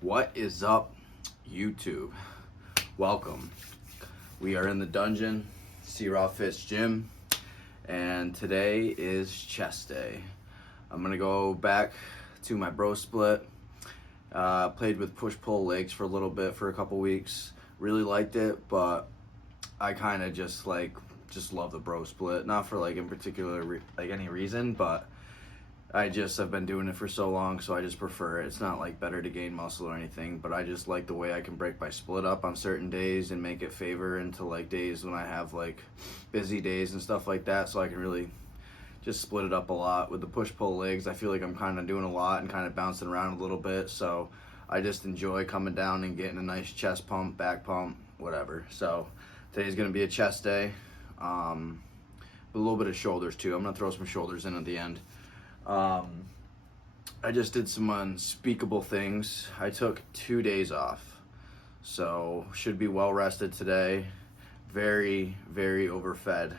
What is up, YouTube? Welcome. We are in the dungeon, C-Raw Fist Gym, and today is chest day. I'm gonna go back to my bro split. Played with push-pull legs for a little bit for a couple weeks. Really liked it, but I kind of just love the bro split. Not for in particular any reason, but I've been doing it for so long, so I just prefer it. It's not better to gain muscle or anything, but I just like the way I can break my split up on certain days and make it favor into days when I have busy days and stuff like that, so I can really just split it up a lot. With the push-pull legs, I feel like I'm kind of doing a lot and kind of bouncing around a little bit, so I just enjoy coming down and getting a nice chest pump, back pump, whatever. So today's going to be a chest day, but a little bit of shoulders too. I'm going to throw some shoulders in at the end. I just did some unspeakable things. I took 2 days off, so should be well rested today. Very, very overfed.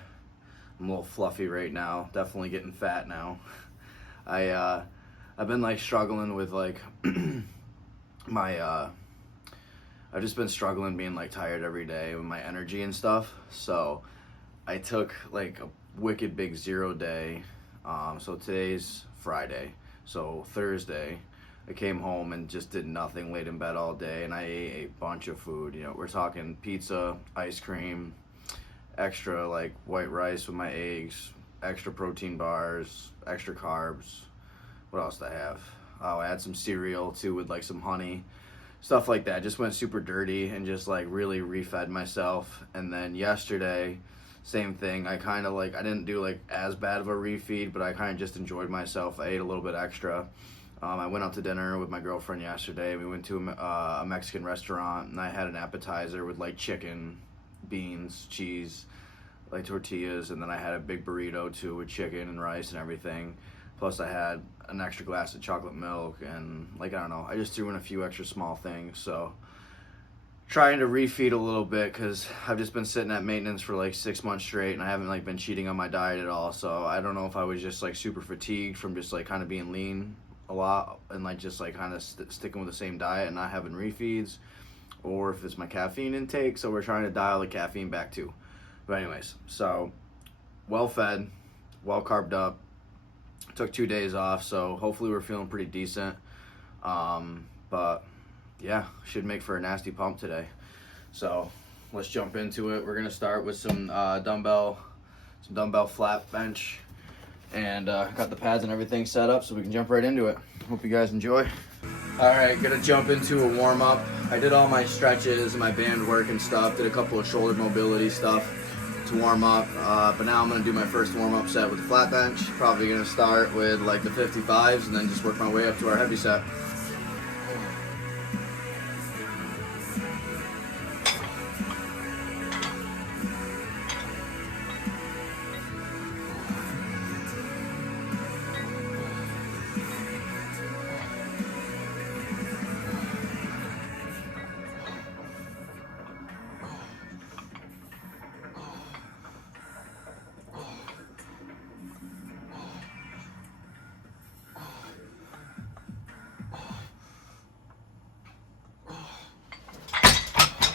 I'm a little fluffy right now. Definitely getting fat now. I've been struggling with I've just been struggling being tired every day with my energy and stuff. So I took a wicked big 0 day. So today's Friday. So Thursday, I came home and just did nothing, laid in bed all day, and I ate a bunch of food. We're talking pizza, ice cream, extra white rice with my eggs, extra protein bars, extra carbs. What else did I have? Oh, I had some cereal too with some honey, stuff like that. Just went super dirty and just really refed myself. And then yesterday, same thing. I kind of I didn't do as bad of a refeed, but I kind of just enjoyed myself. I ate a little bit extra. I went out to dinner with my girlfriend yesterday. We went to a Mexican restaurant, and I had an appetizer with chicken, beans, cheese, tortillas, and then I had a big burrito too with chicken and rice and everything. Plus I had an extra glass of chocolate milk, and I don't know, I just threw in a few extra small things. So trying to refeed a little bit because I've just been sitting at maintenance for 6 months straight, and I haven't been cheating on my diet at all. So I don't know if I was just super fatigued from just kind of being lean a lot and just kind of sticking with the same diet and not having refeeds, or if it's my caffeine intake. So we're trying to dial the caffeine back too. But anyways, so well fed, well carbed up. Took 2 days off, so hopefully we're feeling pretty decent. But yeah, should make for a nasty pump today. So let's jump into it. We're gonna start with some dumbbell flat bench, and got the pads and everything set up so we can jump right into it. Hope you guys enjoy. All right, gonna jump into a warm up. I did all my stretches and my band work and stuff. Did a couple of shoulder mobility stuff to warm up, but now I'm gonna do my first warm up set with the flat bench. Probably gonna start with the 55s and then just work my way up to our heavy set.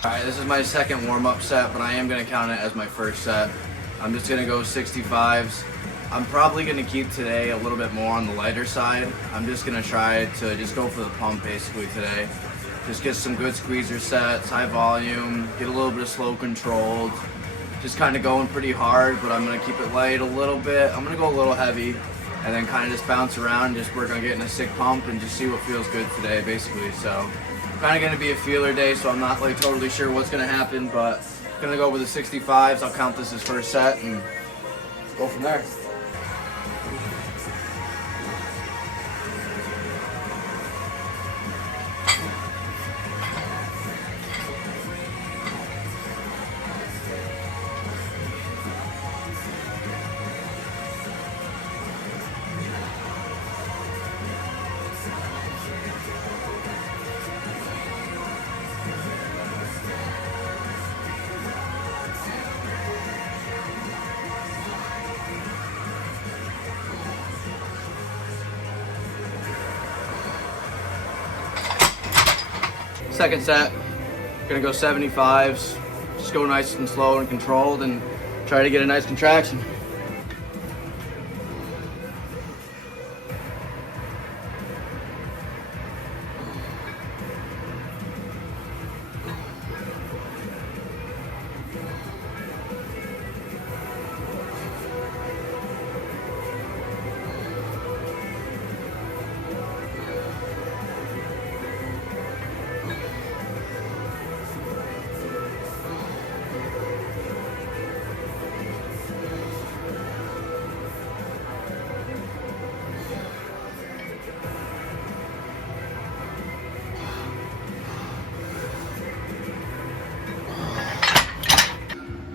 Alright, this is my second warm-up set, but I am going to count it as my first set. I'm just going to go 65s. I'm probably going to keep today a little bit more on the lighter side. I'm just going to try to just go for the pump basically today. Just get some good squeezer sets, high volume, get a little bit of slow controlled. Just kind of going pretty hard, but I'm going to keep it light a little bit. I'm going to go a little heavy and then kind of just bounce around and just work on getting a sick pump and just see what feels good today basically. So kind of going to be a feeler day, so I'm not totally sure what's going to happen, but going to go with the 65s. I'll count this as first set and go from there. Second set, gonna go 75s. Just go nice and slow and controlled and try to get a nice contraction.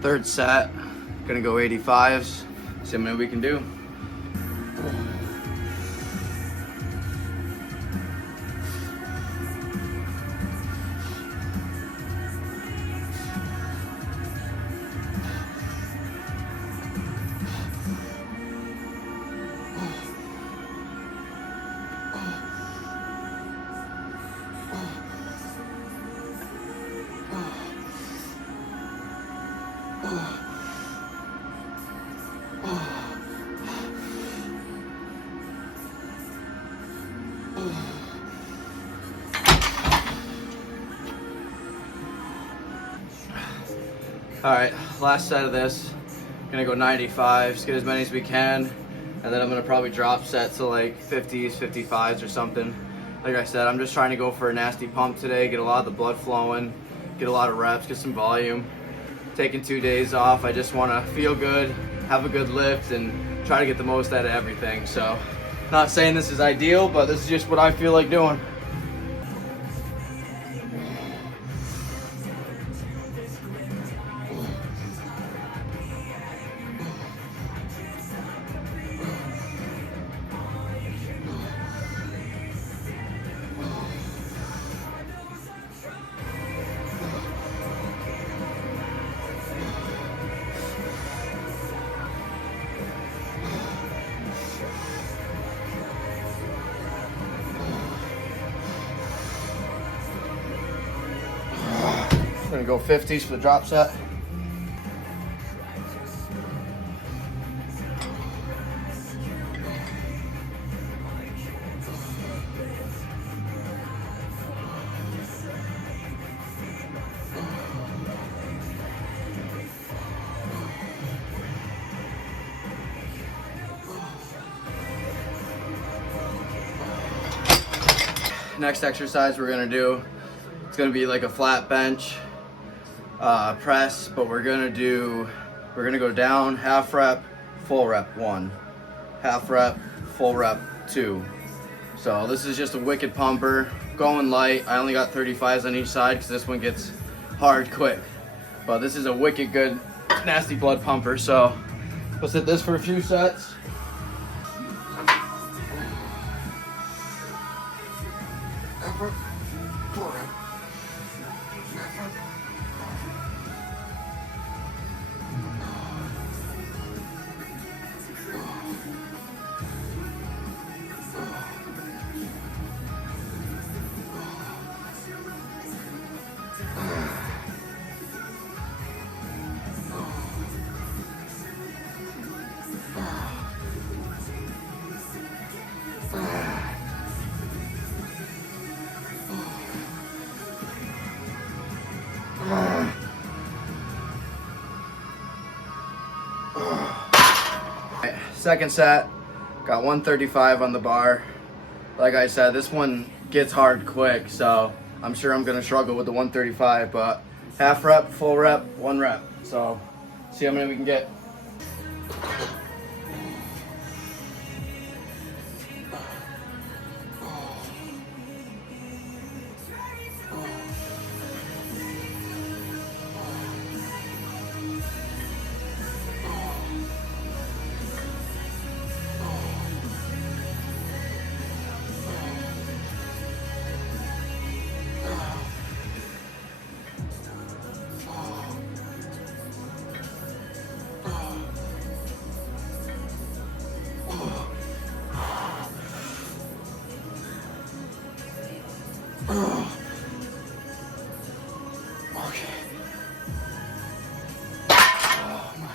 Third set, gonna go 85s, see how many we can do. All right, last set of this. Gonna go 95s, get as many as we can, and then I'm gonna probably drop set to like 50s, 55s or something. Like I said, I'm just trying to go for a nasty pump today, get a lot of the blood flowing, get a lot of reps, get some volume. Taking 2 days off, I just wanna feel good, have a good lift, and try to get the most out of everything. So, not saying this is ideal, but this is just what I feel like doing. Gonna go 50s for the drop set. Next exercise we're gonna do, it's gonna be like a flat bench press, but we're gonna go down half rep, full rep 1, half rep, full rep 2. So this is just a wicked pumper, going light. I only got 35s on each side because this one gets hard quick. But this is a wicked good, nasty blood pumper. So let's hit this for a few sets. Second set, got 135 on the bar. Like I said, this one gets hard quick, so I'm sure I'm gonna struggle with the 135, but half rep, full rep, 1 rep. So see how many we can get.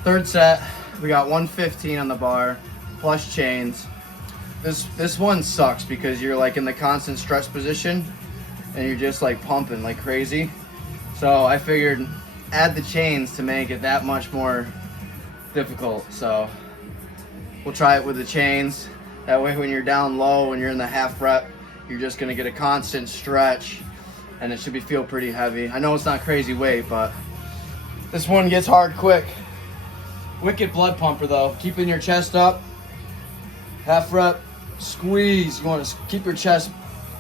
Third set, we got 115 on the bar, plus chains. This one sucks because you're like in the constant stretch position and you're just like pumping like crazy. So I figured add the chains to make it that much more difficult. So we'll try it with the chains. That way when you're down low, when you're in the half rep, you're just gonna get a constant stretch and it should feel pretty heavy. I know it's not crazy weight, but this one gets hard quick. Wicked blood pumper though. Keeping your chest up, half rep, squeeze. You want to keep your chest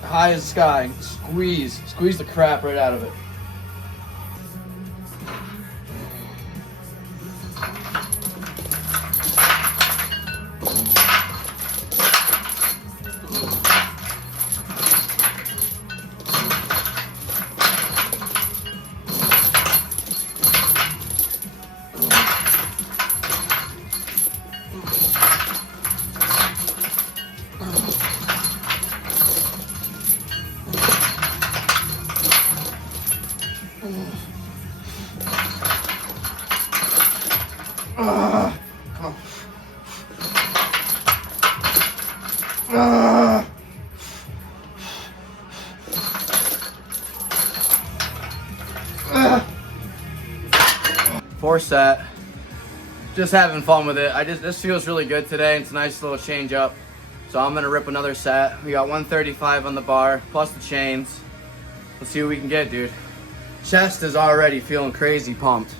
high as the sky. Squeeze the crap right out of it. Fourth set, just having fun with it. This feels really good today. It's a nice little change up. So I'm gonna rip another set. We got 135 on the bar, plus the chains. Let's see what we can get, dude. Chest is already feeling crazy pumped.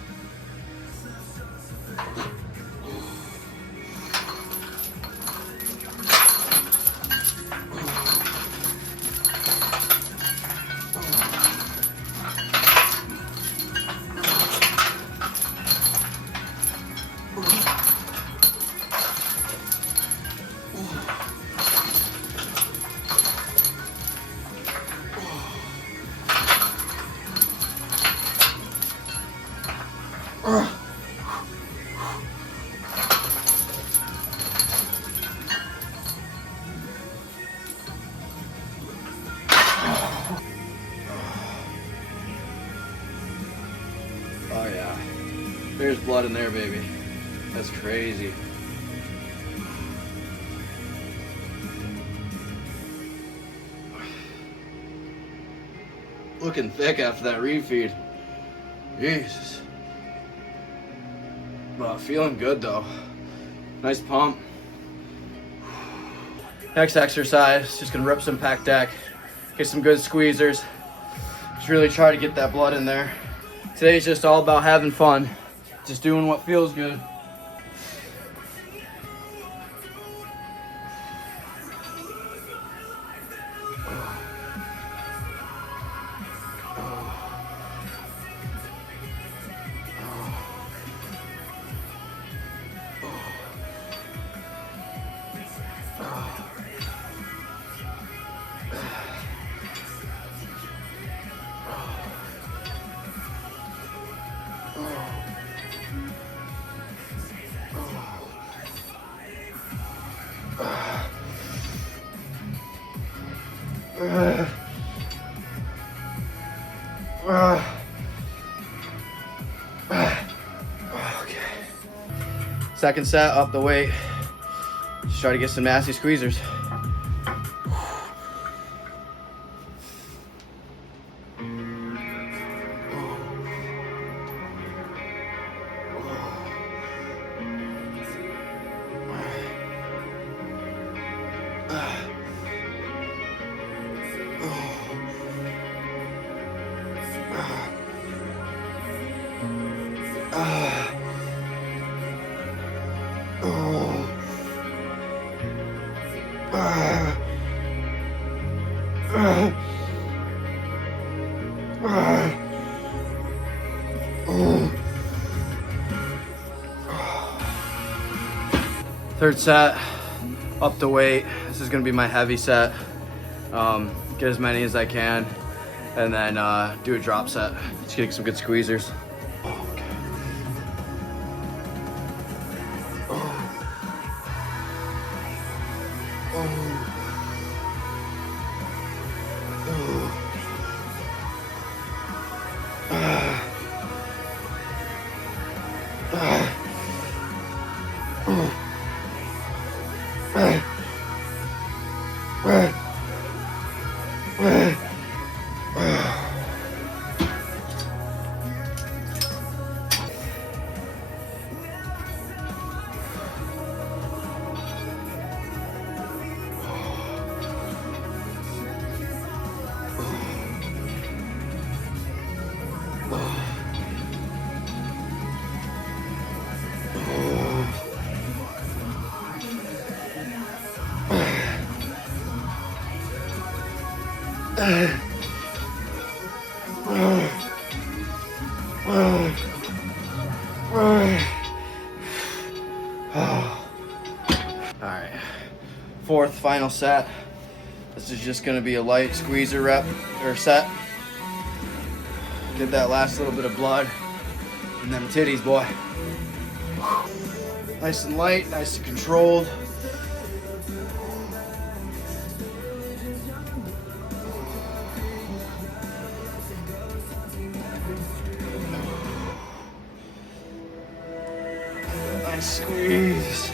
Oh yeah, there's blood in there, baby. That's crazy. Looking thick after that refeed. Jesus. But feeling good though. Nice pump. Next exercise, just gonna rip some pec deck, get some good squeezers. Just really try to get that blood in there. Today's just all about having fun, just doing what feels good. Okay. Second set, up the weight. Just try to get some nasty squeezers. Third set, up the weight. This is gonna be my heavy set. Get as many as I can, and then do a drop set. Just getting some good squeezers. Alright, fourth final set. This is just gonna be a light squeezer rep or set. Get that last little bit of blood and them titties, boy. Nice and light, nice and controlled. Nice squeeze.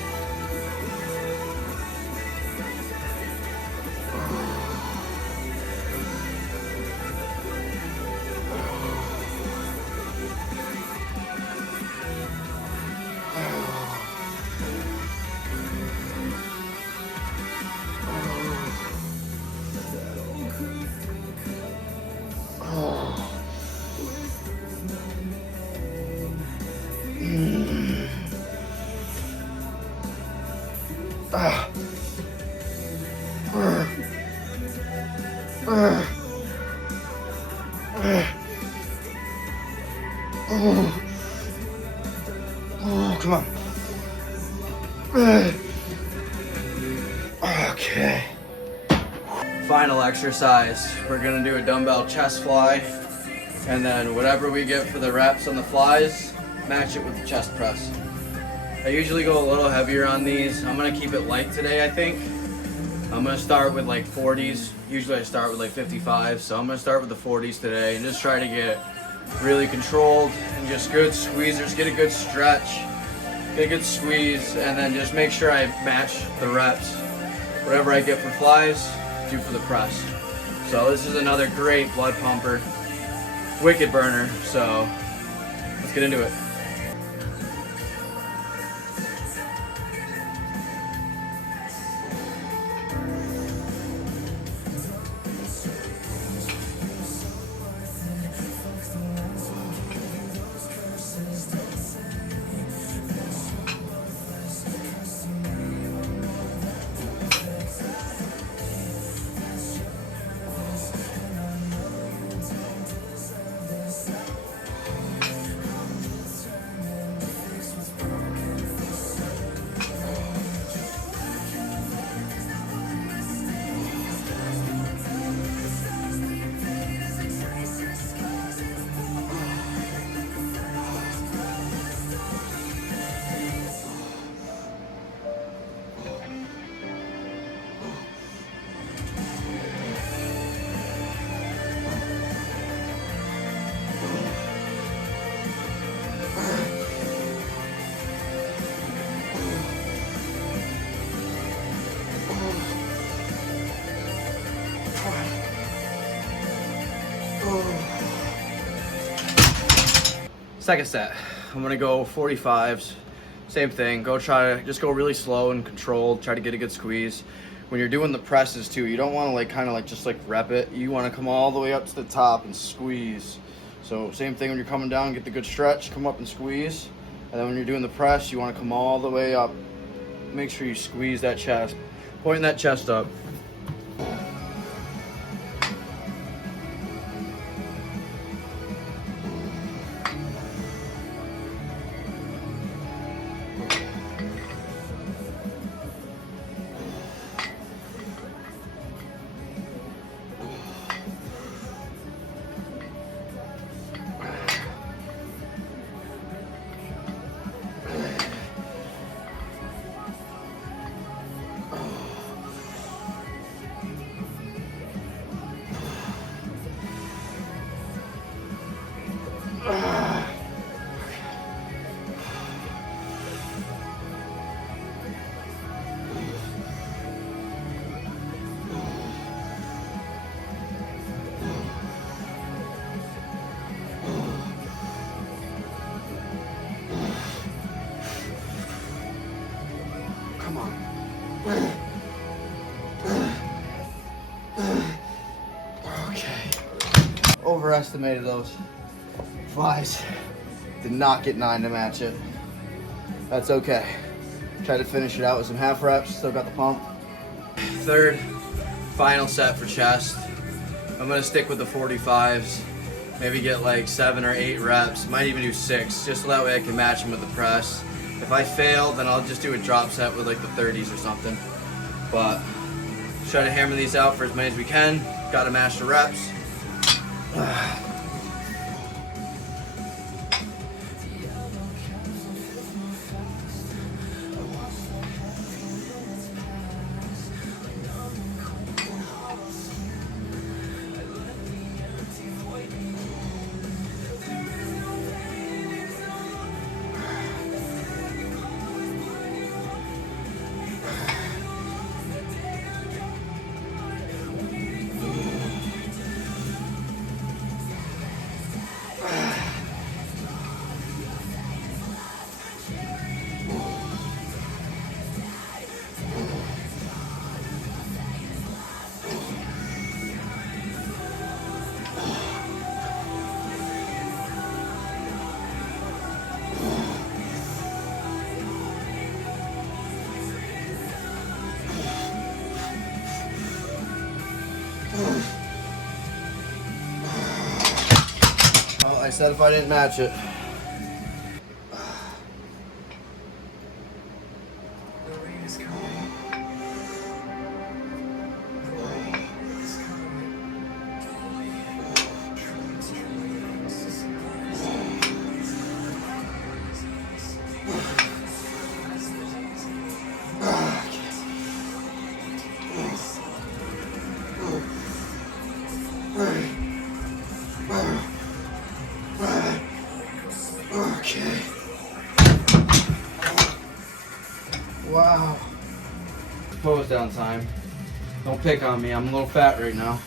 Oh, come on. Okay. Final exercise. We're gonna do a dumbbell chest fly, and then whatever we get for the reps on the flies, match it with the chest press. I usually go a little heavier on these. I'm gonna keep it light today, I think. I'm gonna start with like 40s. Usually I start with like 55, so I'm gonna start with the 40s today and just try to get really controlled and just good squeezers, get a good stretch, get a good squeeze, and then just make sure I match the reps. Whatever I get for flies, do for the press. So this is another great blood pumper, wicked burner, so let's get into it. Second set, I'm gonna go 45s. Same thing, just go really slow and controlled, try to get a good squeeze. When you're doing the presses too, you don't wanna just rep it. You wanna come all the way up to the top and squeeze. So same thing when you're coming down, get the good stretch, come up and squeeze. And then when you're doing the press, you wanna come all the way up. Make sure you squeeze that chest, pointing that chest up. Come on. Okay. Overestimated those flies. Did not get 9 to match it. That's okay. Tried to finish it out with some half reps. Still got the pump. Third, final set for chest. I'm gonna stick with the 45s. Maybe get like 7 or 8 reps. Might even do 6, just so that way I can match them with the press. If I fail, then I'll just do a drop set with like the 30s or something. But try to hammer these out for as many as we can. Gotta match the reps. Well, I said if I didn't match it. Okay. Wow. Pose down time. Don't pick on me. I'm a little fat right now.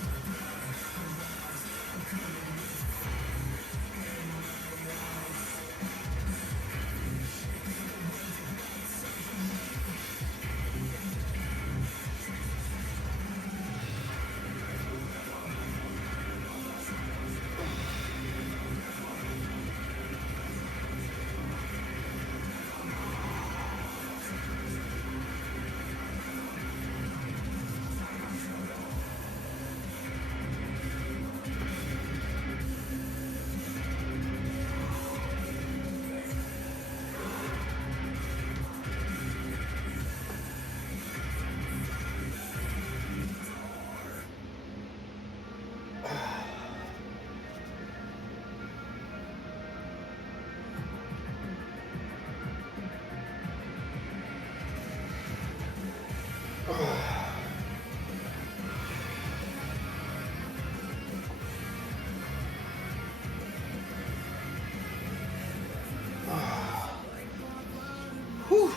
Whew,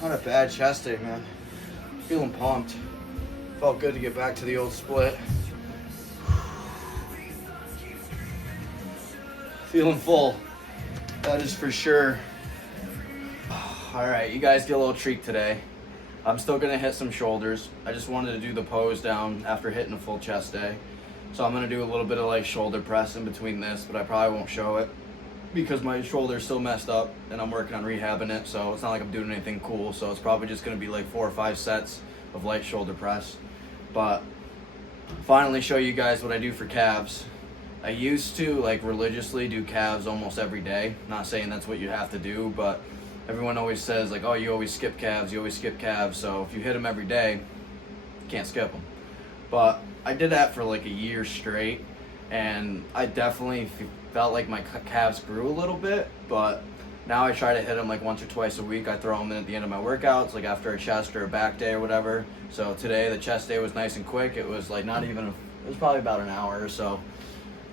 not a bad chest day, man. Feeling pumped. Felt good to get back to the old split. Feeling full, that is for sure. All right, you guys get a little treat today. I'm still gonna hit some shoulders. I just wanted to do the pose down after hitting a full chest day. So I'm gonna do a little bit of like shoulder press in between this, but I probably won't show it because my shoulder's still messed up and I'm working on rehabbing it. So it's not like I'm doing anything cool. So it's probably just gonna be like 4 or 5 sets of light shoulder press. But finally show you guys what I do for calves. I used to like religiously do calves almost every day. Not saying that's what you have to do, but everyone always says like, oh, you always skip calves, you always skip calves. So if you hit them every day, you can't skip them. But I did that for like a year straight, and I definitely felt like my calves grew a little bit, but now I try to hit them like once or twice a week. I throw them in at the end of my workouts, like after a chest or a back day or whatever. So today the chest day was nice and quick. It was like not even, it was probably about an hour or so.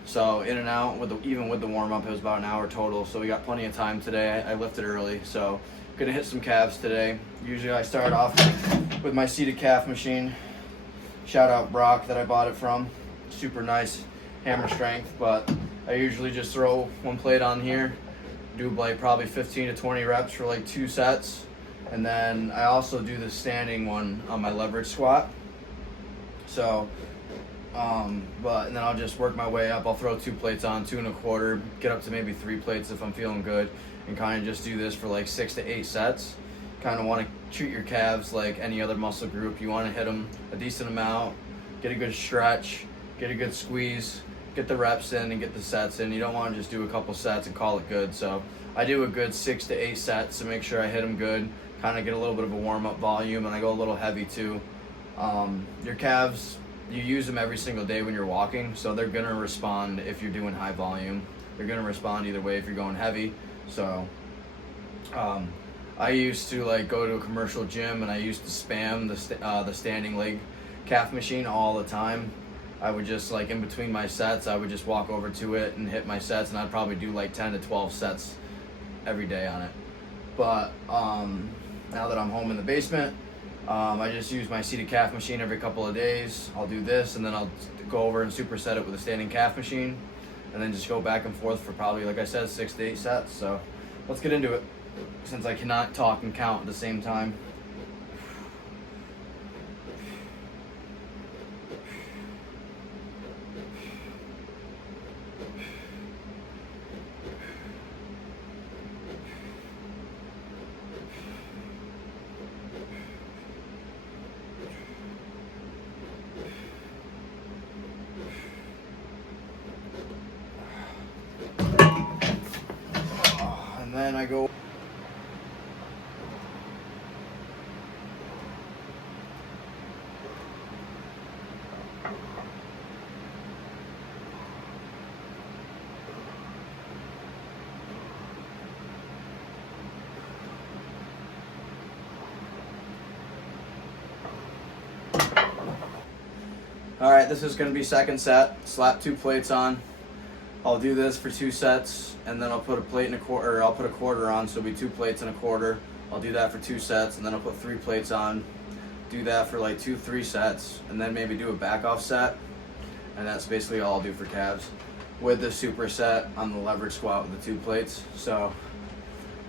So in and out, even with the warm-up, it was about an hour total. So we got plenty of time today. I lifted early, so gonna hit some calves today. Usually I start off with my seated calf machine. Shout out Brock that I bought it from. Super nice hammer strength, but I usually just throw one plate on here, do like probably 15 to 20 reps for like 2 sets. And then I also do the standing one on my leverage squat. So, and then I'll just work my way up. I'll throw 2 plates on, 2 1/4, get up to maybe 3 plates if I'm feeling good, and kind of just do this for like 6 to 8 sets. Kind of want to treat your calves like any other muscle group. You want to hit them a decent amount, get a good stretch, get a good squeeze, get the reps in and get the sets in. You don't want to just do a couple sets and call it good. So I do a good 6 to 8 sets to make sure I hit them good, kind of get a little bit of a warm-up volume, and I go a little heavy too. Your calves, you use them every single day when you're walking, so they're going to respond if you're doing high volume. They're going to respond either way if you're going heavy. So I used to like go to a commercial gym and I used to spam the standing leg calf machine all the time. I would just like in between my sets, I would just walk over to it and hit my sets, and I'd probably do like 10 to 12 sets every day on it. But now that I'm home in the basement, I just use my seated calf machine every couple of days. I'll do this, and then I'll go over and superset it with a standing calf machine, and then just go back and forth for probably, like I said, 6 to 8 sets. So let's get into it, since I cannot talk and count at the same time. And then I go. All right, this is going to be second set. Slap 2 plates on. I'll do this for 2 sets, and then I'll put a plate and a quarter, or I'll put a quarter on, so it'll be 2 plates and a quarter. I'll do that for 2 sets, and then I'll put 3 plates on. Do that for like 2-3 sets, and then maybe do a back off set. And that's basically all I'll do for calves with the superset on the leverage squat with the 2 plates. So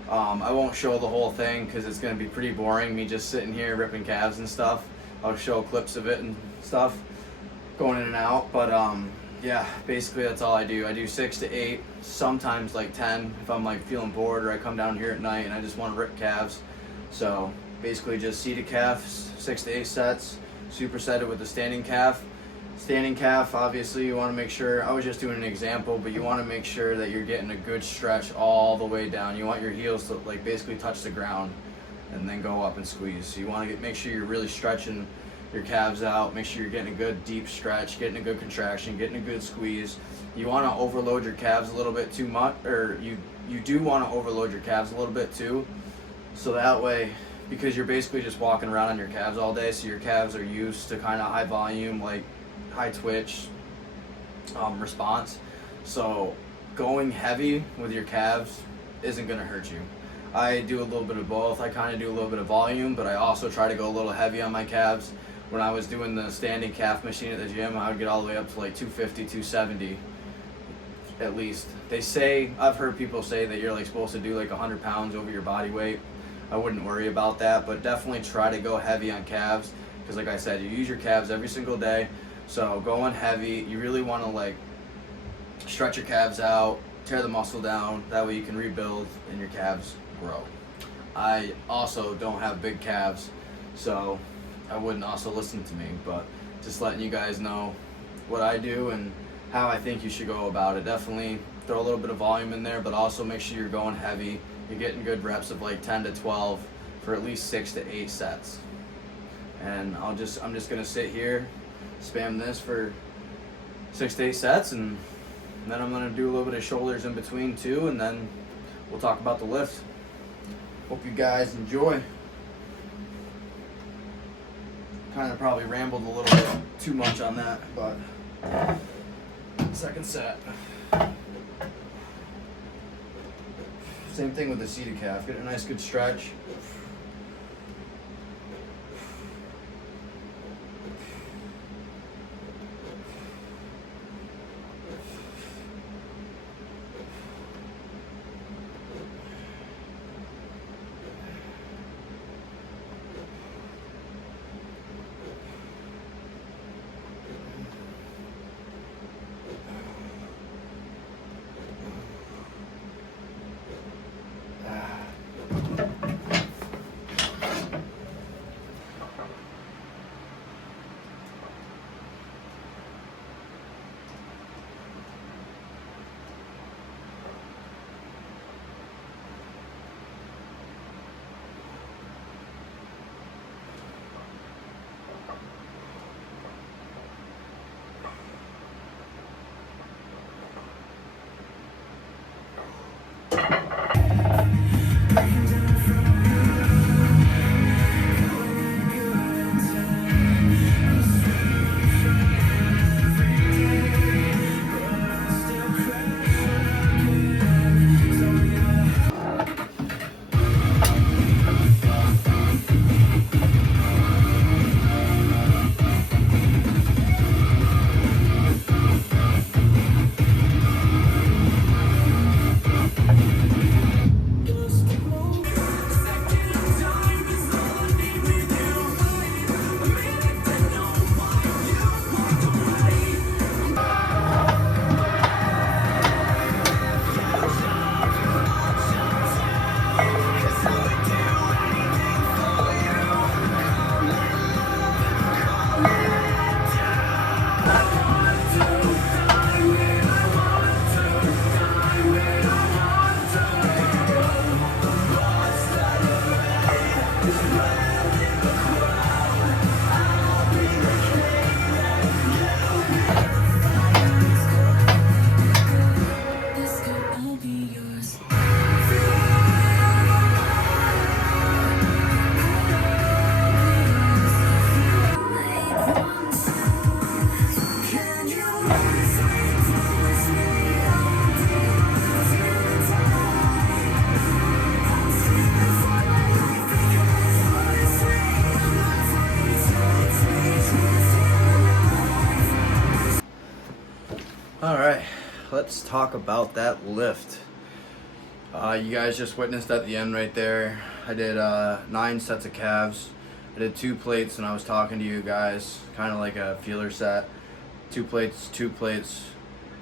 I won't show the whole thing because it's going to be pretty boring, me just sitting here ripping calves and stuff. I'll show clips of it and stuff going in and out, but yeah, basically that's all I do. I do 6 to 8, sometimes like 10 if I'm like feeling bored, or I come down here at night and I just want to rip calves. So basically just seated calves, 6 to 8 sets, superset it with the standing calf. Standing calf, obviously you want to make sure, I was just doing an example, but you want to make sure that you're getting a good stretch all the way down. You want your heels to like basically touch the ground and then go up and squeeze. So you want to make sure you're really stretching your calves out, make sure you're getting a good deep stretch, getting a good contraction, getting a good squeeze. You want to overload your calves a little bit too much, or you do want to overload your calves a little bit too, so that way, because you're basically just walking around on your calves all day, so your calves are used to kind of high volume, like high twitch response. So going heavy with your calves isn't going to hurt you. I do a little bit of both. I kind of do a little bit of volume, but I also try to go a little heavy on my calves. When I was doing the standing calf machine at the gym, I would get all the way up to like 250, 270 at least. They say, I've heard people say that you're like supposed to do like 100 pounds over your body weight. I wouldn't worry about that, but definitely try to go heavy on calves, because like I said, you use your calves every single day. So going heavy, you really want to like stretch your calves out, tear the muscle down, that way you can rebuild and your calves grow. I also don't have big calves, so I wouldn't also listen to me, but just letting you guys know what I do and how I think you should go about it. Definitely throw a little bit of volume in there, but also make sure you're going heavy. You're getting good reps of like 10 to 12 for at least 6 to 8 sets. And I'm just gonna sit here, spam this for 6 to 8 sets, and then I'm gonna do a little bit of shoulders in between too, and then we'll talk about the lift. Hope you guys enjoy. Kind of probably rambled a little bit too much on that, but second set. Same thing with the seated calf. Get a nice good stretch. let's talk about that lift. You guys just witnessed at the end right there. I did 9 sets of calves. I did 2 plates, and I was talking to you guys, kind of like a feeler set. 2 plates, 2 plates.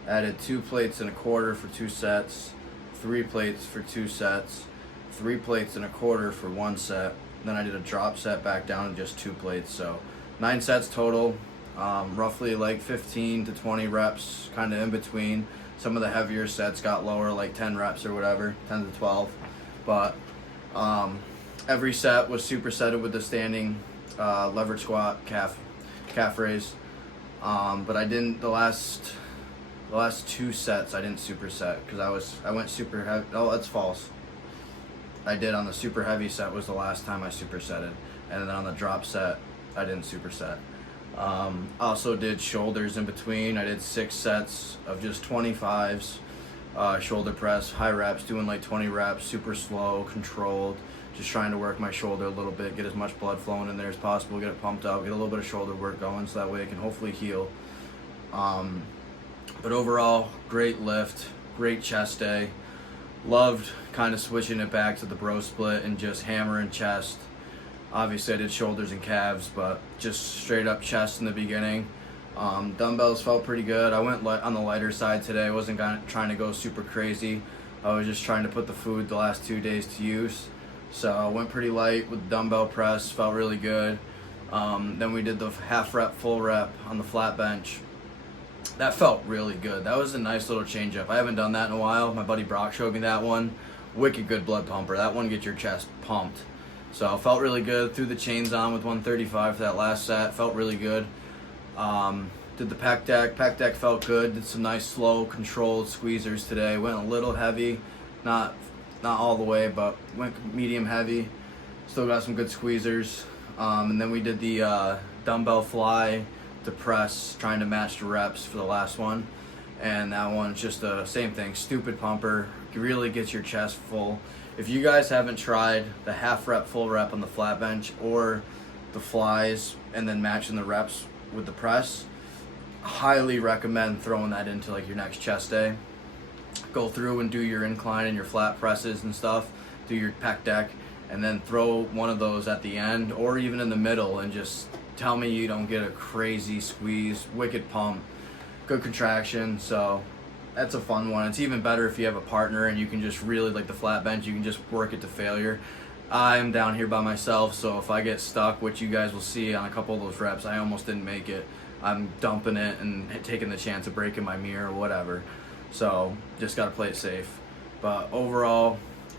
Added 2 plates and a quarter for 2 sets. 3 plates for 2 sets. 3 plates and a quarter for 1 set. Then I did a drop set back down to just 2 plates. So 9 sets total. Roughly like 15 to 20 reps, kind of in between. Some of the heavier sets got lower, like 10 reps or whatever, 10 to 12. But every set was supersetted with the standing leverage squat, calf raise. But I didn't the last 2 sets. I didn't superset because I went super heavy. Oh, that's false. I did on the super heavy set was the last time I supersetted, and then on the drop set I didn't superset. Also did shoulders in between. I did 6 sets of just 25s, shoulder press, high reps, doing like 20 reps, super slow, controlled, just trying to work my shoulder a little bit, get as much blood flowing in there as possible, get it pumped up, get a little bit of shoulder work going so that way it can hopefully heal. But overall, great lift, great chest day. Loved kind of switching it back to the bro split and just hammering chest. Obviously I did shoulders and calves, but just straight up chest in the beginning. Dumbbells felt pretty good. I went on the lighter side today. I wasn't trying to go super crazy. I was just trying to put the food the last 2 days to use. So I went pretty light with dumbbell press, felt really good. Then we did the half rep, full rep on the flat bench. That felt really good. That was a nice little change up. I haven't done that in a while. My buddy Brock showed me that one. Wicked good blood pumper. That one gets your chest pumped. So it felt really good. Threw the chains on with 135 for that last set. Felt really good. Did the pec deck. Pec deck felt good. Did some nice slow controlled squeezers today. Went a little heavy. Not all the way, but went medium heavy. Still got some good squeezers. And then we did the dumbbell fly to press, trying to match the reps for the last one. And that one's just the same thing. Stupid pumper. Really gets your chest full. If you guys haven't tried the half rep, full rep on the flat bench or the flies and then matching the reps with the press, highly recommend throwing that into like your next chest day. Go through and do your incline and your flat presses and stuff, do your pec deck, and then throw one of those at the end or even in the middle and just tell me you don't get a crazy squeeze, wicked pump, good contraction. So that's a fun one. It's even better if you have a partner and you can just really, like the flat bench, you can just work it to failure. I'm down here by myself, so if I get stuck, which you guys will see on a couple of those reps, I almost didn't make it. I'm dumping it and taking the chance of breaking my mirror or whatever. So just got to play it safe. But overall,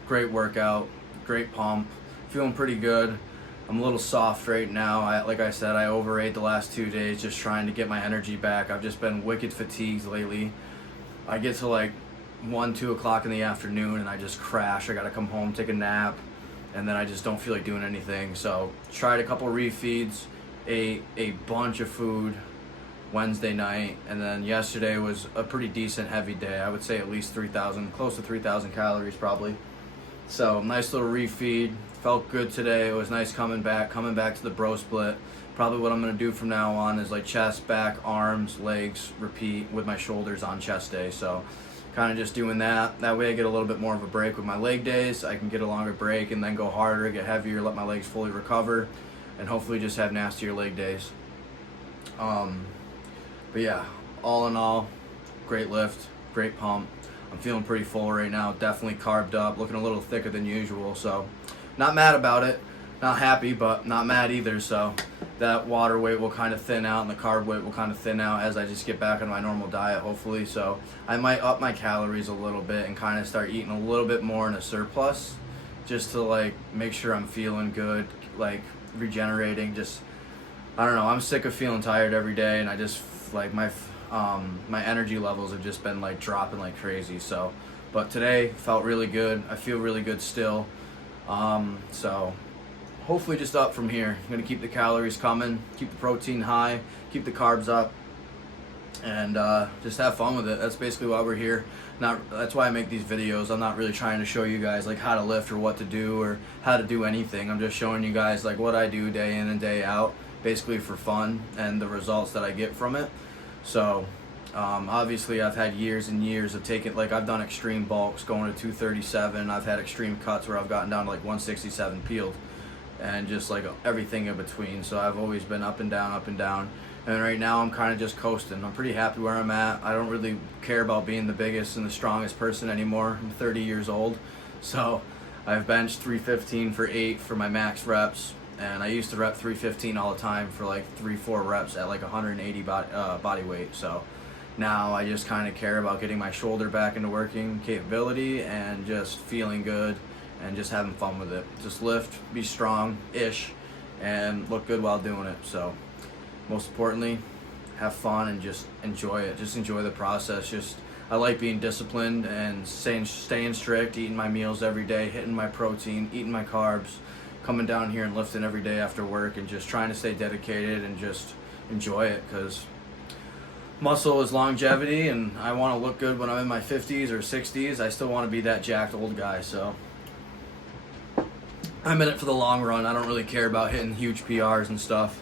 great workout, great pump, feeling pretty good. I'm a little soft right now. Like I said, I overate the last 2 days just trying to get my energy back. I've just been wicked fatigued lately. I get to like 1, 2 o'clock in the afternoon and I just crash. I gotta come home, take a nap, and then I just don't feel like doing anything. So tried a couple refeeds, ate a bunch of food Wednesday night, and then yesterday was a pretty decent heavy day. I would say at least 3,000, close to 3,000 calories probably. So nice little refeed. Felt good today. It was nice coming back to the bro split. Probably what I'm gonna do from now on is like chest, back, arms, legs, repeat with my shoulders on chest day. So kind of just doing that. That way I get a little bit more of a break with my leg days. I can get a longer break and then go harder, get heavier, let my legs fully recover, and hopefully just have nastier leg days. But yeah, all in all, great lift, great pump. I'm feeling pretty full right now, definitely carved up, looking a little thicker than usual, so not mad about it. Not happy, but not mad either, so that water weight will kind of thin out and the carb weight will kind of thin out as I just get back on my normal diet, hopefully. So I might up my calories a little bit and kind of start eating a little bit more in a surplus just to like make sure I'm feeling good, like regenerating. Just, I don't know, I'm sick of feeling tired every day, and I just like my energy levels have just been like dropping like crazy. So, but today felt really good. I feel really good still. So hopefully just up from here. I'm gonna keep the calories coming, keep the protein high, keep the carbs up, and just have fun with it. That's basically why we're here. That's why I make these videos. I'm not really trying to show you guys like how to lift or what to do or how to do anything. I'm just showing you guys like what I do day in and day out, basically for fun and the results that I get from it. So Obviously, I've had years and years of taking, like, I've done extreme bulks going to 237. I've had extreme cuts where I've gotten down to like 167 peeled, and just like everything in between. So I've always been up and down, up and down. And right now I'm kind of just coasting. I'm pretty happy where I'm at. I don't really care about being the biggest and the strongest person anymore. I'm 30 years old. So I've benched 315 for 8 for my max reps. And I used to rep 315 all the time for like 3-4 reps at like 180 body weight. So now I just kind of care about getting my shoulder back into working capability and just feeling good and just having fun with it. Just lift, be strong-ish, and look good while doing it. So most importantly, have fun and just enjoy it. Just enjoy the process. I like being disciplined and staying strict, eating my meals every day, hitting my protein, eating my carbs, coming down here and lifting every day after work, and just trying to stay dedicated and just enjoy it, because muscle is longevity, and I want to look good when I'm in my 50s or 60s. I still want to be that jacked old guy, so I'm in it for the long run. I don't really care about hitting huge PRs and stuff.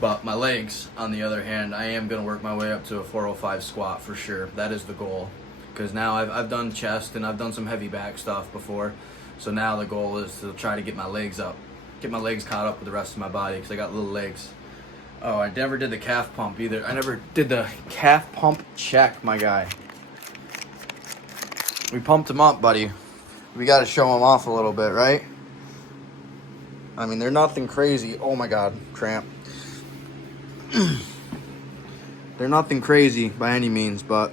But my legs, on the other hand, I am going to work my way up to a 405 squat for sure. That is the goal. Because now I've done chest and I've done some heavy back stuff before. So now the goal is to try to get my legs up. Get my legs caught up with the rest of my body, because I got little legs. Oh, I never did the calf pump either. I never did the calf pump check, my guy. We pumped him up, buddy. We got to show him off a little bit, right? I mean, they're nothing crazy. Oh my God, cramp. They're nothing crazy by any means, but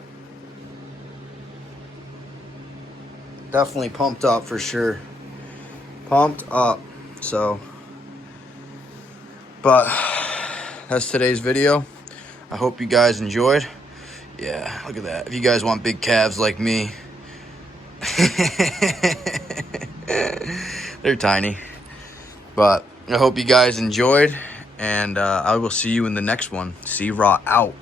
definitely pumped up for sure. Pumped up. So, but that's today's video. I hope you guys enjoyed. Yeah, look at that. If you guys want big calves like me, they're tiny. But I hope you guys enjoyed, and I will see you in the next one. C-Raw out.